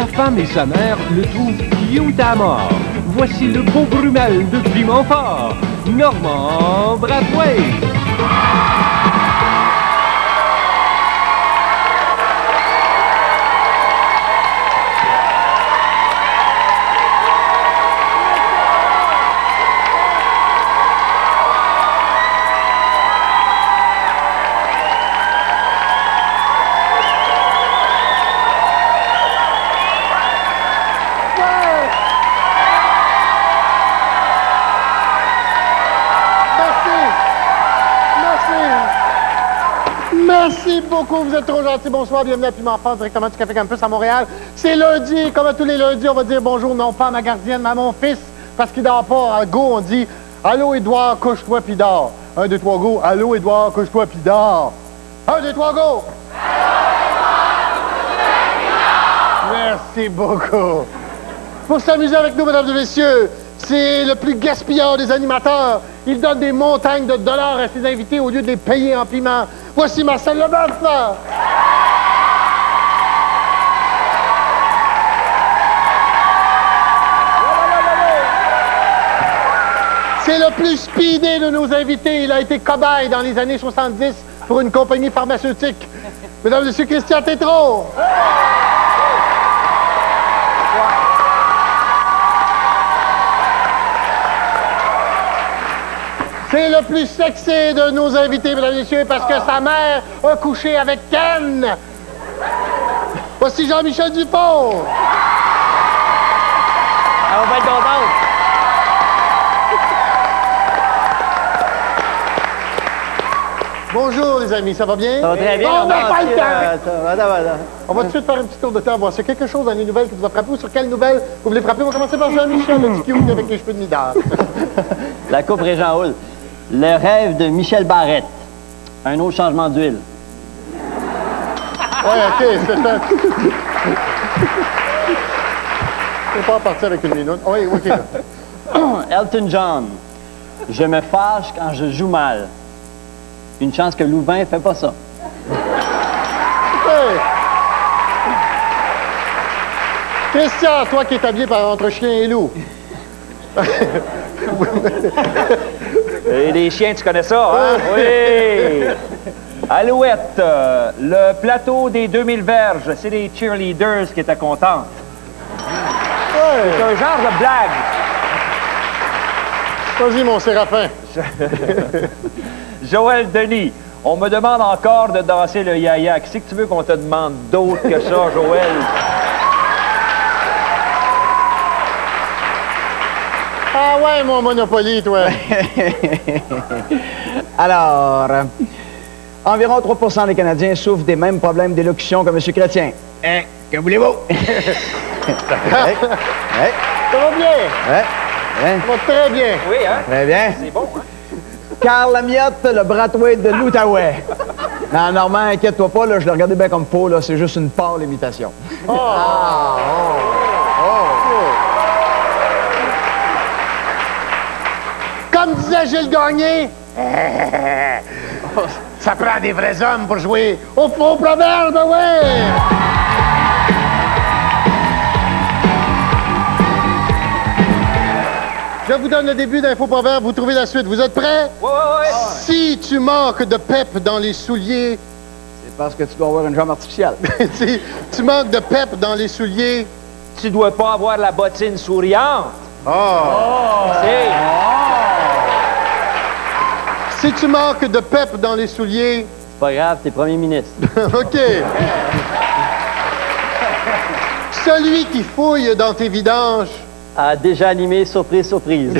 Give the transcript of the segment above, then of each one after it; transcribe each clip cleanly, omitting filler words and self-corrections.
sa femme et sa mère le trouvent cute à mort. Voici le beau Brumel de Piment-Fort, Normand Brathwaite. Merci beaucoup, vous êtes trop gentils. Bonsoir, bienvenue à Piment-Fort, directement du Café Campus à Montréal. C'est lundi, comme à tous les lundis, on va dire bonjour, non pas à ma gardienne, mais à mon fils, parce qu'il dort pas. À go, on dit « Allô, Édouard, couche-toi puis dors. » 1, 2, 3, go. « Allô, Édouard, couche-toi puis dors. » 1, 2, 3, go. Merci beaucoup. Pour s'amuser avec nous, mesdames et messieurs, c'est le plus gaspilleur des animateurs. Il donne des montagnes de dollars à ses invités au lieu de les payer en piment. Voici Marcel Leboeuf. C'est le plus speedé de nos invités. Il a été cobaye dans les années 70 pour une compagnie pharmaceutique. Mesdames et messieurs, Christian Tétrault. C'est le plus sexy de nos invités, mesdames et messieurs, parce que sa mère a couché avec Ken. Voici Jean-Michel Dupont. On va être content. Bonjour, les amis, ça va bien? Ça va très bien. On n'a pas le temps. Voilà. On va tout de suite faire un petit tour de temps, voir s'il y a quelque chose dans les nouvelles qui vous a frappé ou sur quelle nouvelle vous voulez frapper. On va commencer par Jean-Michel, le petit cute avec les cheveux de Midar. La Coupe Régent Hall. Le rêve de Michel Barrette. Un autre changement d'huile. Oui, OK, c'est ça. C'est pas parti avec une minute. Oui, OK. Elton John. Je me fâche quand je joue mal. Une chance que Louvain fait pas ça. Hey. Christian, toi qui es habillé par entre chien et loup. Et les chiens, tu connais ça, hein? Oui! Alouette, le plateau des 2000 verges, c'est les cheerleaders qui étaient contentes. Ouais. C'est un genre de blague. Vas-y, mon Séraphin. Joël Denis, on me demande encore de danser le yaya. Qu'est-ce que tu veux qu'on te demande d'autre que ça, Joël? Ah ouais, mon Monopoly, toi. Alors, environ 3% des Canadiens souffrent des mêmes problèmes d'élocution que M. Chrétien. Hein? Que voulez-vous? Ça va bien. Ça va très bien. Oui, hein? Très bien. C'est bon, hein? Carl Lamiotte, le Brathwaite de l'Outaouais. Non, Normand, inquiète-toi pas, là, je l'ai regardé bien comme faux, là, c'est juste une pâle imitation. Comme disait Gilles Gagné, ça prend des vrais hommes pour jouer au faux proverbe, ouais! Je vous donne le début d'un faux proverbe, vous trouvez la suite. Vous êtes prêts? Oui. Si tu manques de pep dans les souliers... C'est parce que tu dois avoir une jambe artificielle. Si tu manques de pep dans les souliers... Tu dois pas avoir la bottine souriante. Si tu manques de pep dans les souliers... C'est pas grave, t'es premier ministre. OK. Celui qui fouille dans tes vidanges... A déjà animé Surprise, surprise.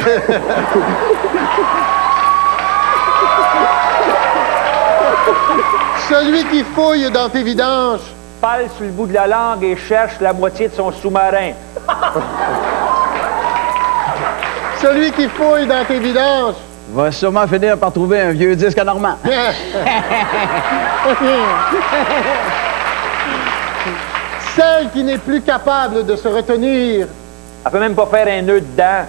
Celui qui fouille dans tes vidanges... Pâle sur le bout de la langue et cherche la moitié de son sous-marin. Celui qui fouille dans tes vidanges... Va sûrement finir par trouver un vieux disque à Normand. Celle qui n'est plus capable de se retenir... Elle peut même pas faire un nœud dedans.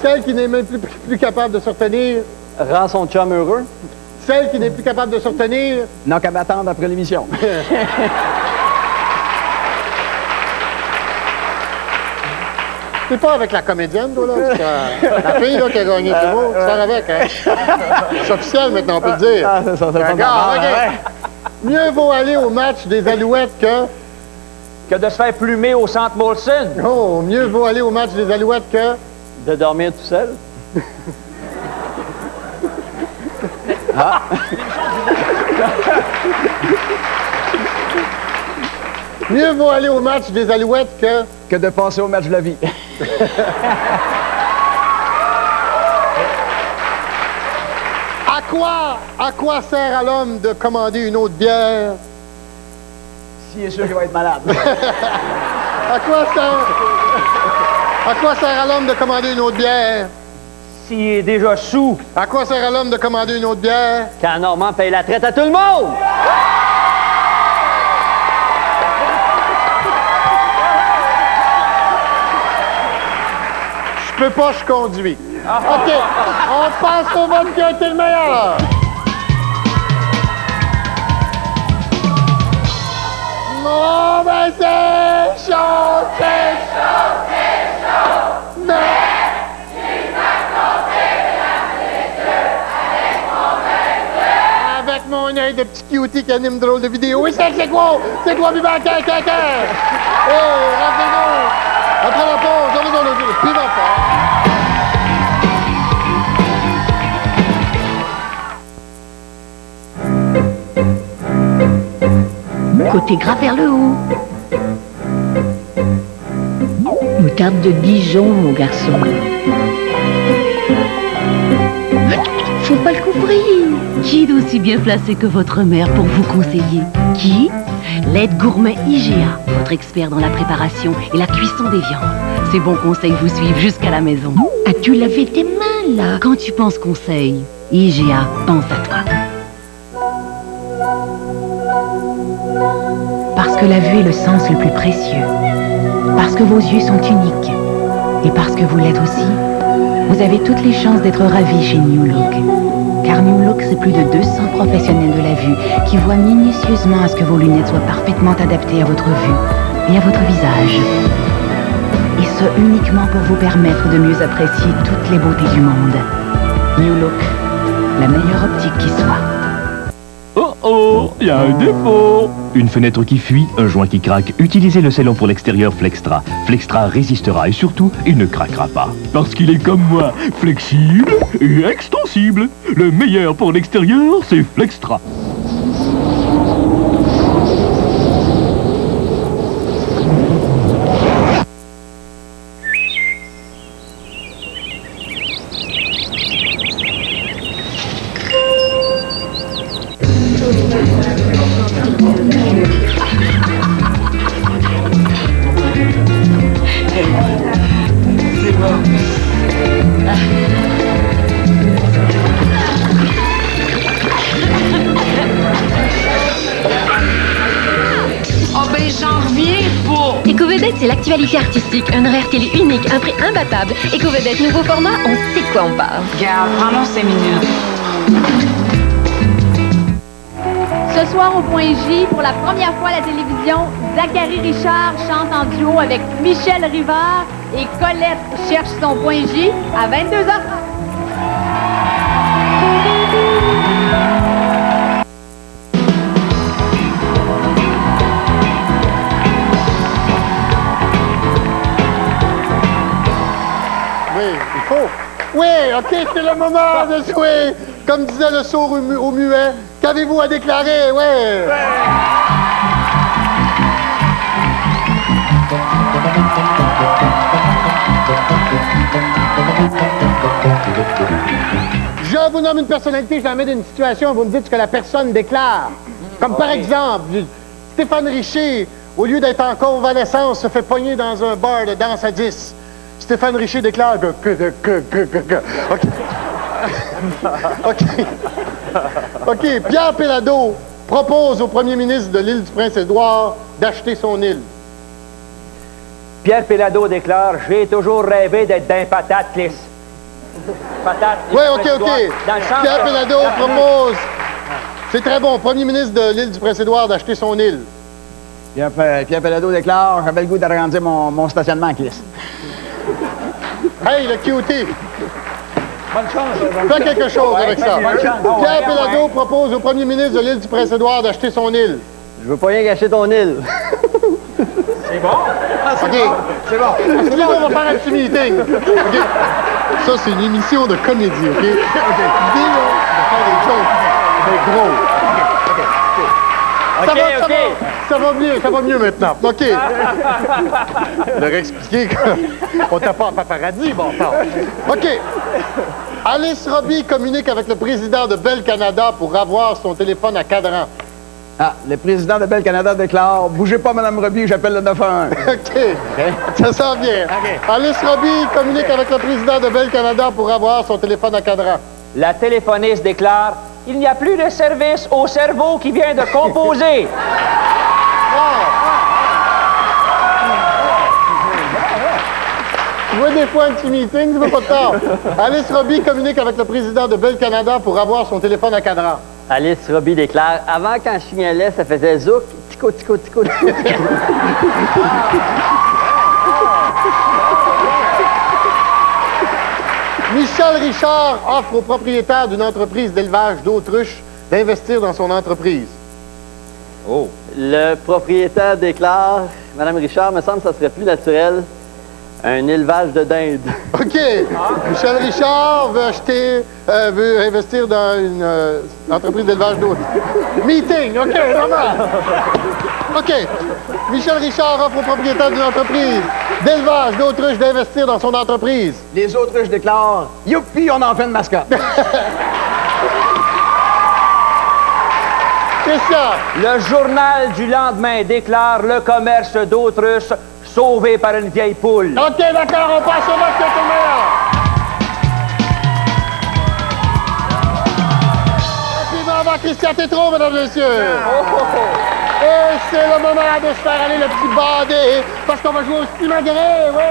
Celle qui n'est même plus capable de se retenir... Rend son chum heureux. Celle qui n'est plus capable de se retenir... N'a qu'à m'attendre après l'émission. T'es pas avec la comédienne, toi, là? Parce que, la fille, là, qui a gagné le mot, tu sors avec, hein? C'est officiel, maintenant, on peut le dire. Ah, c'est ça, c'est pas D'accord, normal, OK. Mieux vaut aller au match des Alouettes que... Que de se faire plumer au centre Molson. Oh, mieux vaut aller au match des Alouettes que... De dormir tout seul? Mieux vaut aller au match des Alouettes que... Que de passer au match de la vie. À quoi sert à l'homme de commander une autre bière? S'il est sûr qu'il va être malade. À quoi sert à l'homme de commander une autre bière? S'il est déjà sous. À quoi sert à l'homme de commander une autre bière? Quand Normand paye la traite à tout le monde! Je peux pas, je conduis. OK, on passe au vote qui a été le meilleur. Bon, ben c'est chaud, c'est chaud, c'est chaud. Mais... Avec mon œil de petit cutie qui anime drôle de vidéo. Oui, c'est quoi? C'est quoi, Biban? Caca! Oh, rappelez-nous! Après la pause, on va dans le plus Côté gras vers le haut. Moutarde de Dijon, mon garçon. Faut pas le couvrir. Qui est aussi bien placé que votre mère pour vous conseiller? Qui? L'aide gourmet IGA, votre expert dans la préparation et la cuisson des viandes. Ses bons conseils vous suivent jusqu'à la maison. As-tu lavé tes mains, là? Quand tu penses conseil, IGA pense à toi. Parce que la vue est le sens le plus précieux. Parce que vos yeux sont uniques. Et parce que vous l'êtes aussi, vous avez toutes les chances d'être ravis chez New Look. Car New Look, c'est plus de 200 professionnels de la vue qui voient minutieusement à ce que vos lunettes soient parfaitement adaptées à votre vue et à votre visage. Et ce, uniquement pour vous permettre de mieux apprécier toutes les beautés du monde. New Look, la meilleure optique qui soit. Oh oh, il y a un défaut. Une fenêtre qui fuit, un joint qui craque. Utilisez le scellon pour l'extérieur Flextra. Flextra résistera et surtout, il ne craquera pas. Parce qu'il est comme moi, flexible et extensible. Le meilleur pour l'extérieur, c'est Flextra. C'est l'actualité artistique, un horaire télé unique, un prix imbattable. Éco-vedette, nouveau format, on sait de quoi on parle. Regarde, prends-moi 5 minutes. Ce soir au Point J, pour la première fois à la télévision, Zachary Richard chante en duo avec Michel Rivard et Colette cherche son Point J à 22h30. Oui, OK, c'est le moment de jouer. Comme disait le sourd au muet, qu'avez-vous à déclarer? Ouais. Je vous nomme une personnalité, je la mets dans une situation, vous me dites ce que la personne déclare. Comme par exemple, Stéphane Richer, au lieu d'être en convalescence, se fait pogner dans un bar de danse à 10. Stéphane Richer déclare que. OK. OK. OK. Pierre Péladeau propose au premier ministre de l'île du Prince-Édouard d'acheter son île. Pierre Péladeau déclare « J'ai toujours rêvé d'être d'un patate lisse. » Patate. Oui, OK. Dans le centre, Pierre Péladeau propose. C'est très bon. Premier ministre de l'île du Prince-Édouard d'acheter son île. Pierre Péladeau déclare « J'avais le goût d'agrandir mon stationnement, Chris. » Hey, le cutie! Bonne chance. Fais quelque chose avec ça. bonne chance. Pierre Péladeau propose au premier ministre de l'île du Prince-Édouard d'acheter son île. Je veux pas rien gâcher ton île. C'est bon? OK. C'est bon. Excusez-moi, on va faire un petit meeting. OK. Ça, c'est une émission de comédie, OK? OK. L'idée, là, c'est de faire des jokes. C'est gros. Ça va mieux maintenant. OK. Leur expliquer qu'on t'a pas en paparazzi, bon sang. OK. Alice Robbie communique avec le président de Bell Canada pour avoir son téléphone à cadran. Ah, le président de Bell Canada déclare « Bougez pas, Mme Robbie, j'appelle le 911 ». OK. Ça sent bien. Alice Robbie communique avec le président de Bell Canada pour avoir son téléphone à cadran. La téléphoniste déclare « Il n'y a plus de service au cerveau qui vient de composer. » Tu vois des fois un petit meeting, c'est pas de tard. Alice Robbie communique avec le président de Bell Canada pour avoir son téléphone à cadran. Alice Robbie déclare « Avant, quand je signalais, ça faisait zouk, tico, tico, tico. » Michel Richard offre au propriétaire d'une entreprise d'élevage d'autruches d'investir dans son entreprise. Oh. Le propriétaire déclare « Madame Richard, me semble que ça serait plus naturel, un élevage de dinde. » OK. Michel Richard veut investir dans une entreprise d'élevage d'autruches. Meeting. OK, normal. OK. Michel Richard offre au propriétaire d'une entreprise d'élevage d'autruches d'investir dans son entreprise. Les autruches déclarent « Youpi, on en fait une mascotte ». Christian. Le journal du lendemain déclare le commerce d'autruche sauvé par une vieille poule. OK, d'accord, on passe au match de tout meilleur. Rapidement avant Christian Tétrault, mesdames et messieurs. Et c'est le moment de se faire aller le petit bandé, parce qu'on va jouer au Stimagré, oui.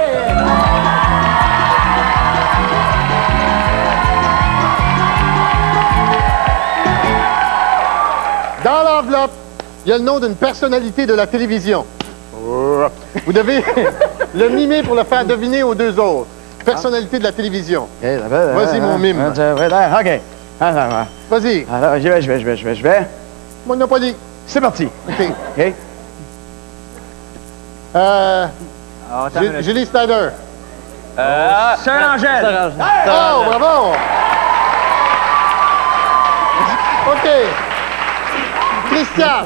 Dans l'enveloppe, il y a le nom d'une personnalité de la télévision. Vous devez le mimer pour le faire deviner aux deux autres. Personnalité de la télévision. Vas-y, mon mime. OK. Vas-y. Alors, je vais. Monopoly. C'est parti. OK. OK. Julie Snyder. Sœur Angèle. Oh, bravo! OK. Christian.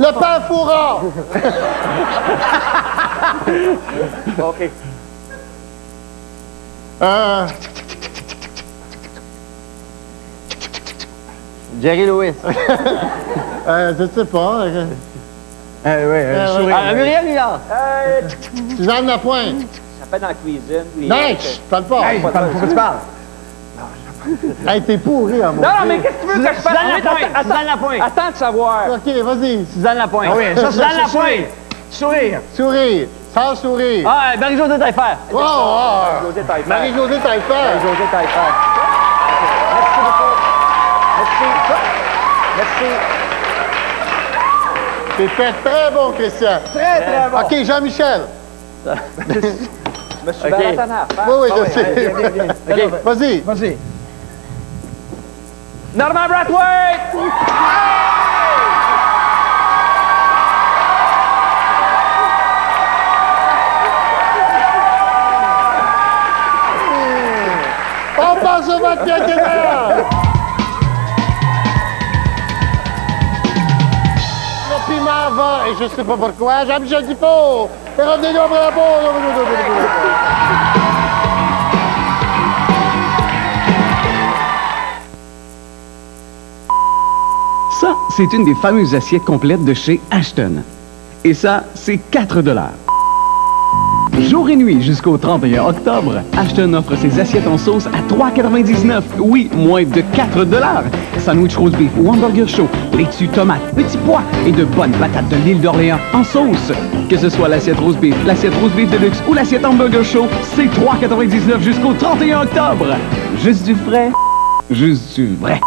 Le pain fourrard. OK. Jerry Lewis. Je sais pas. Muriel Millard. Suzanne Lapointe. Ça fait dans la cuisine. Neige, parle pas. Hey, pourquoi tu parles? Hey, t'es pourri, à mon Non, mais qu'est-ce que tu veux que je fasse? Suzanne Lapointe. Attends de savoir. OK, vas-y. Suzanne Lapointe. Ah oui, ça, Suzanne Lapointe. Sourire. Sourire. Sans sourire. Ah, Marie-Josée Taillefer. Marie-Josée Taillefer. Marie-Josée Taillefer. Marie-Josée Taillefer. Merci beaucoup. Merci. C'est fait très bon, Christian. Très bon. OK, Jean-Michel. Je me suis baratté en affaire. Oui, je sais. OK. Vas-y. Vas-y. Norman Brathwaite! On passe au match quinquennal. Le piment va, et je sais pas pourquoi. Jean-Michel Dupont. Et revenez-nous après la pause. Ça, c'est une des fameuses assiettes complètes de chez Ashton. Et ça, c'est 4 $. Jour et nuit jusqu'au 31 octobre, Ashton offre ses assiettes en sauce à 3,99 $. Oui, moins de 4 $. Sandwich roast beef ou hamburger chaud, laitue, tomate, petits pois et de bonnes patates de l'île d'Orléans en sauce. Que ce soit l'assiette roast beef de luxe ou l'assiette hamburger chaud, c'est 3,99 $ jusqu'au 31 octobre. Juste du frais, juste du vrai.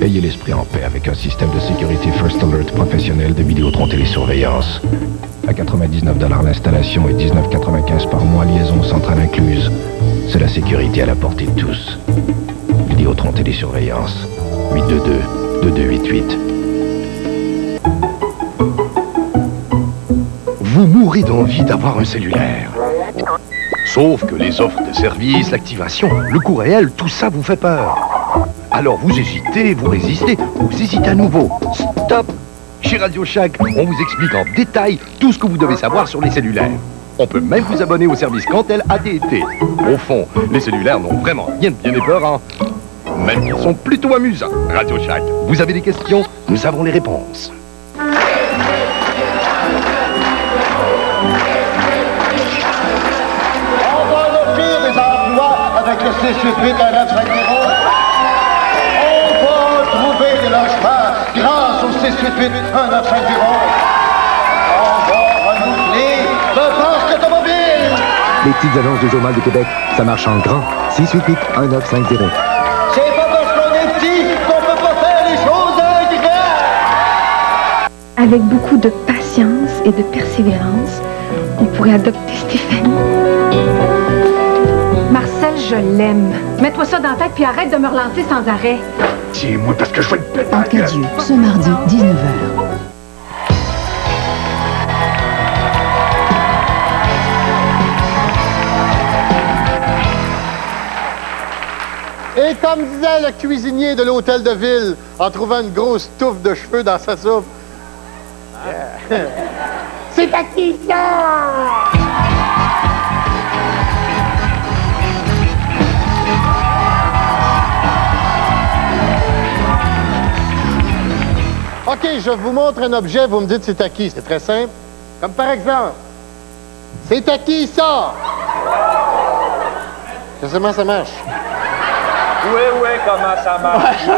Ayez l'esprit en paix avec un système de sécurité First Alert professionnel de Vidéotron télésurveillance. À 99 $ l'installation et 19,95 par mois, liaison centrale incluse. C'est la sécurité à la portée de tous. Vidéotron télésurveillance. 822-2288. Vous mourrez d'envie d'avoir un cellulaire. Sauf que les offres de services, l'activation, le coût réel, tout ça vous fait peur. Alors vous hésitez, vous résistez, vous hésitez à nouveau. Stop! Chez Radio Shack, on vous explique en détail tout ce que vous devez savoir sur les cellulaires. On peut même vous abonner au service Cantel AT&T. Au fond, les cellulaires n'ont vraiment rien de bien épeurant. Même qu'ils sont plutôt amusants. Radio Shack, vous avez des questions? Nous avons les réponses. On va offrir des emplois avec le 688-1950. On va trouver des logements grâce au 688-1950. On va renouveler le parc automobile. Les petites annonces du Journal de Québec, ça marche en grand. 688-1950. C'est pas parce qu'on est petit qu'on peut pas faire les choses grand. Avec beaucoup de patience et de persévérance, on pourrait adopter Stéphanie. Marcel, je l'aime. Mets-toi ça dans la tête puis arrête de me relancer sans arrêt. Tiens-moi parce que je vais te péter. En cas Dieu, ce mardi, 19h. Et comme disait le cuisinier de l'hôtel de ville en trouvant une grosse touffe de cheveux dans sa soupe. Yeah. C'est à qui ça? OK, je vous montre un objet, vous me dites c'est à qui. C'est très simple. Comme par exemple, c'est à qui ça? Je sais comment ça marche. Oui, comment ça marche?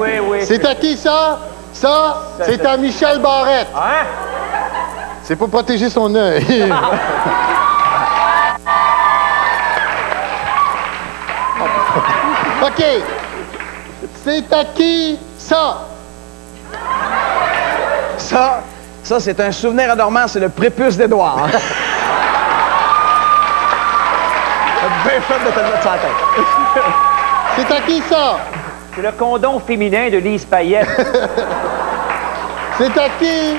Oui. C'est à qui ça? Ça, c'est à Michel Barrette. Hein? C'est pour protéger son œil. OK. C'est à qui ça? Ça, c'est un souvenir à dormant, c'est le prépuce d'Édouard. T'as bien fait de te le mettre sur la tête. C'est à qui ça? C'est le condom féminin de Lise Payette. C'est à qui?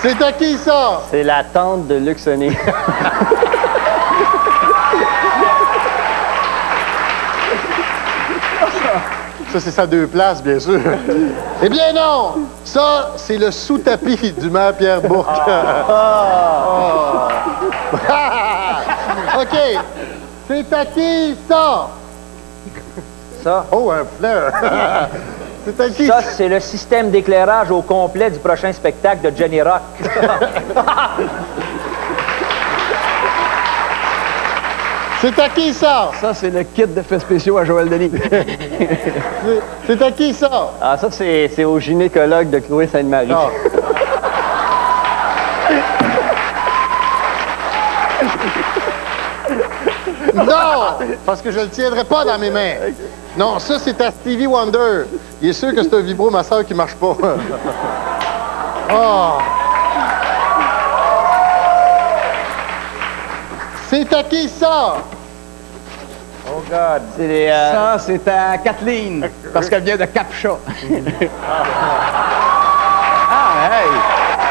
C'est à qui ça? C'est la tante de Luc Sonné. Ça, c'est sa 2 places, bien sûr. Eh bien non! Ça, c'est le sous-tapis du maire Pierre Bourque. OK. C'est à qui ça? Ça? Oh, un fleur. C'est à qui? Ça, c'est le système d'éclairage au complet du prochain spectacle de Jenny Rock. C'est à qui ça? Ça, c'est le kit d'effets spéciaux à Joël Denis. C'est à qui ça? Ah, ça, c'est au gynécologue de Chloé Sainte-Marie. Non. Non! Parce que je le tiendrai pas dans mes mains. Non, ça, c'est à Stevie Wonder. Il est sûr que c'est un vibromasseur qui marche pas. Oh! C'est à qui ça? Oh, God. Ça, c'est à Kathleen, parce qu'elle vient de Capcha. Hey!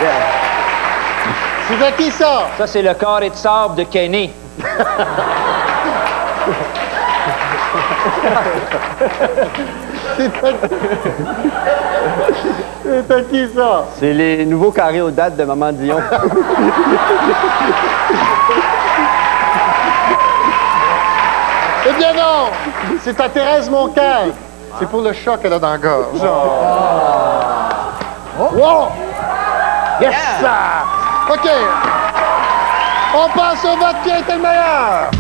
Yeah. C'est à qui ça? Ça, c'est le carré de sable de Kenny. C'est à qui ça? C'est les nouveaux carrés aux dates de Maman Dion. Eh bien non! C'est à Thérèse Montcalm. C'est pour le chat qu'elle a dans la gorge. Oh. Wow! Yes! Yeah. OK. On passe au vote qui était le meilleur.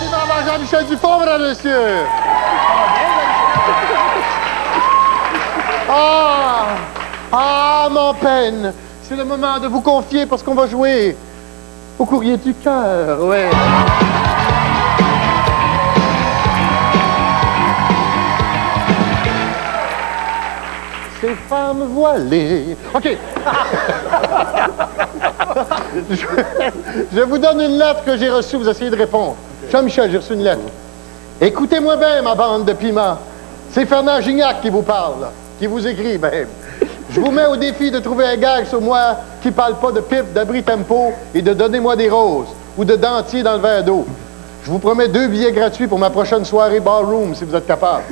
C'est dans Jean-Michel Dufont, mesdames et messieurs. Ah, mon peine. C'est le moment de vous confier parce qu'on va jouer au courrier du cœur, ouais. femmes voilées. OK. Je vous donne une lettre que j'ai reçue, vous essayez de répondre. Jean-Michel, j'ai reçu une lettre. Écoutez-moi bien, ma bande de piments. C'est Fernand Gignac qui vous parle, là, qui vous écrit, même. Je vous mets au défi de trouver un gag sur moi qui parle pas de pipe, d'abri tempo et de donnez-moi des roses ou de dentier dans le verre d'eau. Je vous promets 2 billets gratuits pour ma prochaine soirée ballroom, si vous êtes capable.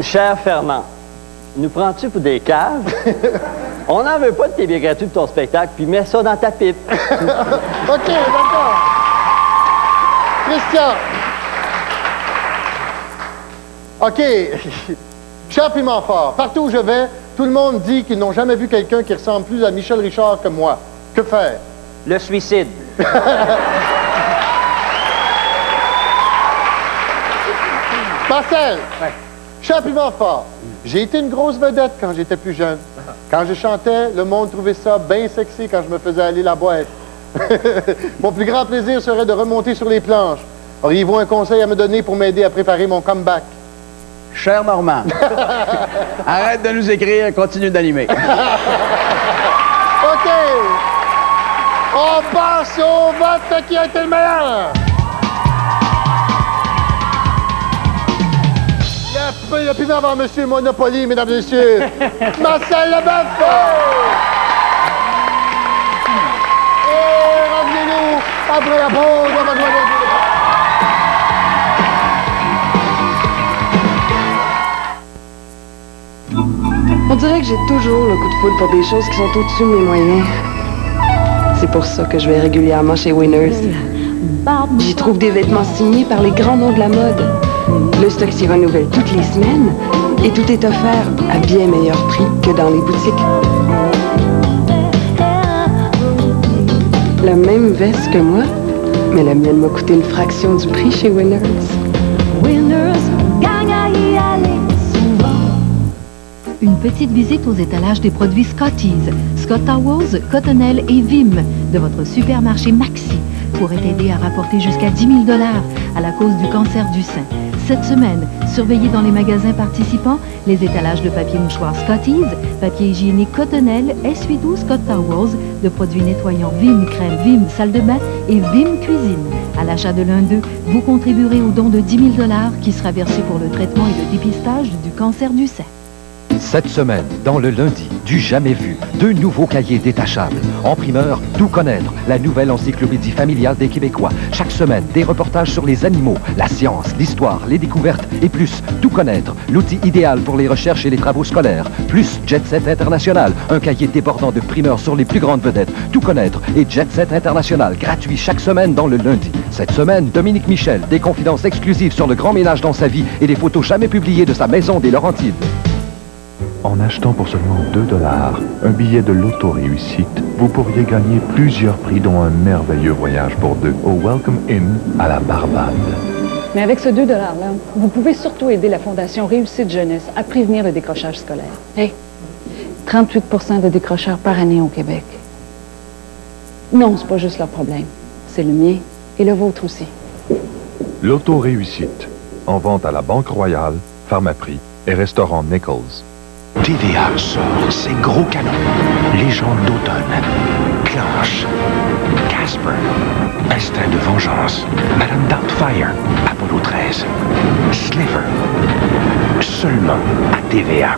Cher Fernand, nous prends-tu pour des caves? On n'en veut pas de tes billets gratuits pour ton spectacle, puis mets ça dans ta pipe. OK, d'accord. Christian. OK. Cher Piment Fort, partout où je vais, tout le monde dit qu'ils n'ont jamais vu quelqu'un qui ressemble plus à Michel Richard que moi. Que faire? Le suicide. Marcel. Ouais. Cher Piment Fort, j'ai été une grosse vedette quand j'étais plus jeune. Quand je chantais, le monde trouvait ça bien sexy quand je me faisais aller la boîte. Mon plus grand plaisir serait de remonter sur les planches. Auriez-vous un conseil à me donner pour m'aider à préparer mon comeback? Cher Normand, arrête de nous écrire, continue d'animer. OK. On passe au vote qui a été le meilleur. Le piment avant Monsieur Monopoly, mesdames et messieurs. Marcel Leboeuf. Et revenez-nous après la pause. On va jouer On dirait que j'ai toujours le coup de foudre pour des choses qui sont au-dessus de mes moyens. C'est pour ça que je vais régulièrement chez Winners. J'y trouve des vêtements signés par les grands noms de la mode. Le stock s'y renouvelle toutes les semaines et tout est offert à bien meilleur prix que dans les boutiques. La même veste que moi, mais la mienne m'a coûté une fraction du prix chez Winners. Une petite visite aux étalages des produits Scotties, Scott Towels, Cottonelle et Vim de votre supermarché Maxi pourrait aider à rapporter jusqu'à 10 000 $ à la cause du cancer du sein. Cette semaine, surveillez dans les magasins participants les étalages de papier mouchoir Scotties, papier hygiénique Cottonelle, essuie-doux Scott Towels, de produits nettoyants Vim crème, Vim salle de bain et Vim cuisine. À l'achat de l'un d'eux, vous contribuerez au don de 10 000 $ qui sera versé pour le traitement et le dépistage du cancer du sein. Cette semaine, dans le lundi, du jamais vu, 2 nouveaux cahiers détachables. En primeur, Tout connaître, la nouvelle encyclopédie familiale des Québécois. Chaque semaine, des reportages sur les animaux, la science, l'histoire, les découvertes et plus. Tout connaître, l'outil idéal pour les recherches et les travaux scolaires. Plus Jet Set International, un cahier débordant de primeurs sur les plus grandes vedettes. Tout connaître et Jet Set International, gratuit chaque semaine dans le lundi. Cette semaine, Dominique Michel, des confidences exclusives sur le grand ménage dans sa vie et des photos jamais publiées de sa maison des Laurentides. En achetant pour seulement 2 $ un billet de loto réussite, vous pourriez gagner plusieurs prix, dont un merveilleux voyage pour 2 au Welcome Inn à la Barbade. Mais avec ce 2 $-là, vous pouvez surtout aider la Fondation Réussite Jeunesse à prévenir le décrochage scolaire. Hey, 38 % de décrocheurs par année au Québec. Non, c'est pas juste leur problème. C'est le mien et le vôtre aussi. Loto réussite, en vente à la Banque Royale, Pharmaprix et Restaurant Nichols. TVA sort ses gros canons. Légende d'automne. Clanche. Casper. Instinct de vengeance. Madame Doubtfire. Apollo 13. Sliver. Seulement à TVA.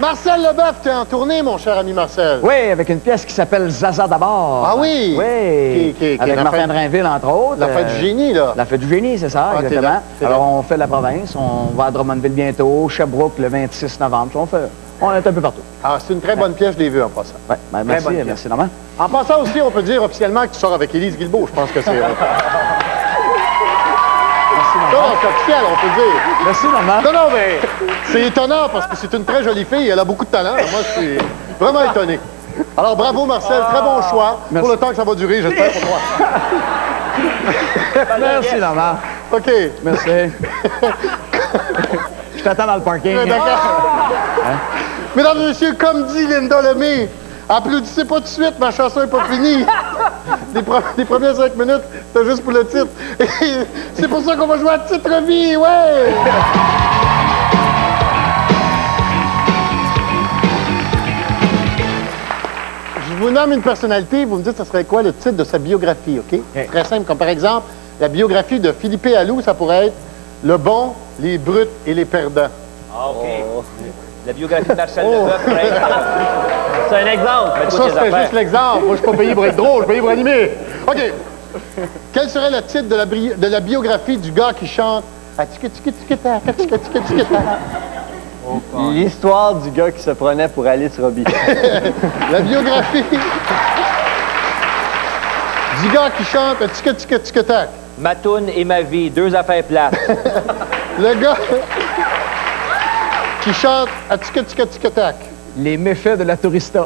Marcel Leboeuf, t'es en tournée, mon cher ami Marcel. Oui, avec une pièce qui s'appelle Zaza d'abord. Ah oui? Oui. Avec Martin Drainville, entre autres. La fête du génie, là. La fête du génie, c'est ça, exactement. Alors, on fait la province. On va à Drummondville bientôt, Sherbrooke le 26 novembre. On est un peu partout. Ah, c'est une très bonne pièce, je l'ai vue en passant. Oui, ben, merci, Normand. En passant aussi, on peut dire officiellement que tu sors avec Élise Guilbeault. Je pense que c'est... Non, c'est officiel, on peut dire. Merci, Normand. Non, mais c'est étonnant parce que c'est une très jolie fille. Elle a beaucoup de talent. Moi, je suis vraiment étonné. Alors, bravo, Marcel. Très bon choix. Merci. Pour le temps que ça va durer, j'espère, pour toi. Merci, Normand. OK. Merci. Je t'attends dans le parking. D'accord. Mesdames et messieurs, comme dit Linda Lemay, applaudissez pas tout de suite, ma chanson n'est pas finie. Les premières 5 minutes, c'était juste pour le titre. C'est pour ça qu'on va jouer à titre vie, ouais! Je vous nomme une personnalité, vous me dites ce serait quoi le titre de sa biographie, OK? Très simple, comme par exemple, la biographie de Philippe Allou, ça pourrait être Le bon, les brutes et les perdants. Ah, OK. La biographie de Marcel Leboeuf, c'est un exemple. Ça, c'était juste l'exemple. Moi, je suis pas payé pour être drôle, je suis payé pour animer. OK. Quel serait le titre de la biographie du gars qui chante L'histoire du gars qui se prenait pour Alice Robbie. La biographie du gars qui chante tic-tic-tic-tac. Ma toune et ma vie, 2 affaires plates. Le gars qui chante à tic-tic-tic-tac. Les méfaits de la tourista.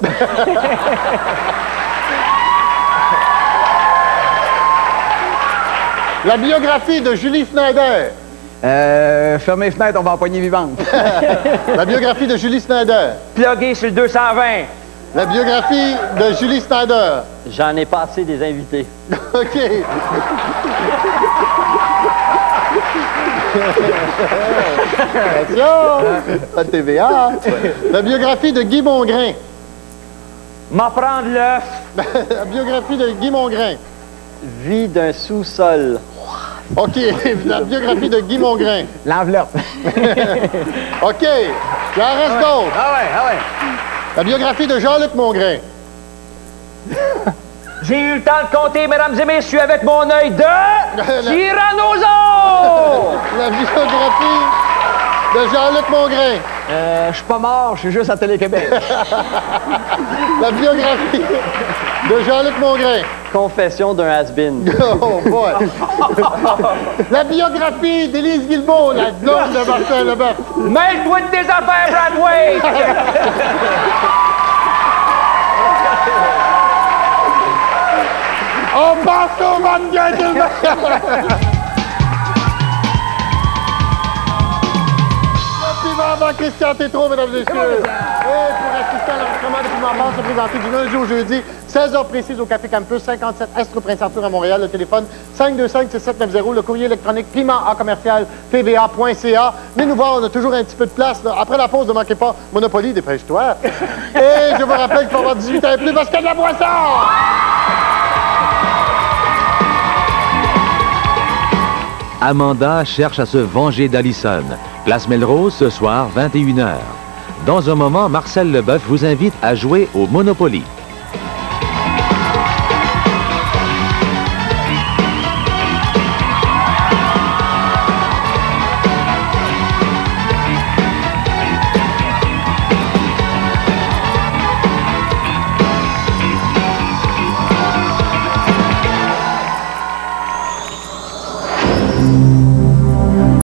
La biographie de Julie Snyder. Fermez les fenêtres, on va empoigner vivante. La biographie de Julie Snyder. Plugué sur le 220. La biographie de Julie Snyder. J'en ai passé des invités. OK. Attention! Pas de TVA. La biographie de Guy Mongrain. M'en prendre l'œuf. La biographie de Guy Mongrain. Vie d'un sous-sol. OK. La biographie de Guy Mongrain. L'enveloppe. OK. Il en reste d'autres. Ah ouais. La biographie de Jean-Luc Mongrain. J'ai eu le temps de compter, mesdames et messieurs, avec mon œil de tyrannosaure! La biographie de Jean-Luc Mongrain. Je suis pas mort, je suis juste à Télé-Québec. La biographie de Jean-Luc Mongrain. Confession d'un has-been. Oh boy! La biographie d'Élise Guilbeault, la blonde de Marcel Leboeuf. Mêle-toi de tes affaires, Bradway! On passe au Van Gogh! Avant Christian Tétrault, mesdames et messieurs. Et pour assister à l'enregistrement de Piment Fort, se présenter du lundi au jeudi, 16h précise au Café Campus, 57 Est Prince Arthur à Montréal. Le téléphone 525-6790. Le courrier électronique piment@tva.ca. Venez nous voir, on a toujours un petit peu de place. Là. Après la pause, ne manquez pas Monopoly, dépêche-toi. Et je vous rappelle qu'il faut avoir 18 ans et plus parce qu'il y a de la boisson! Amanda cherche à se venger d'Allison. Place Melrose, ce soir, 21h. Dans un moment, Marcel Leboeuf vous invite à jouer au Monopoly.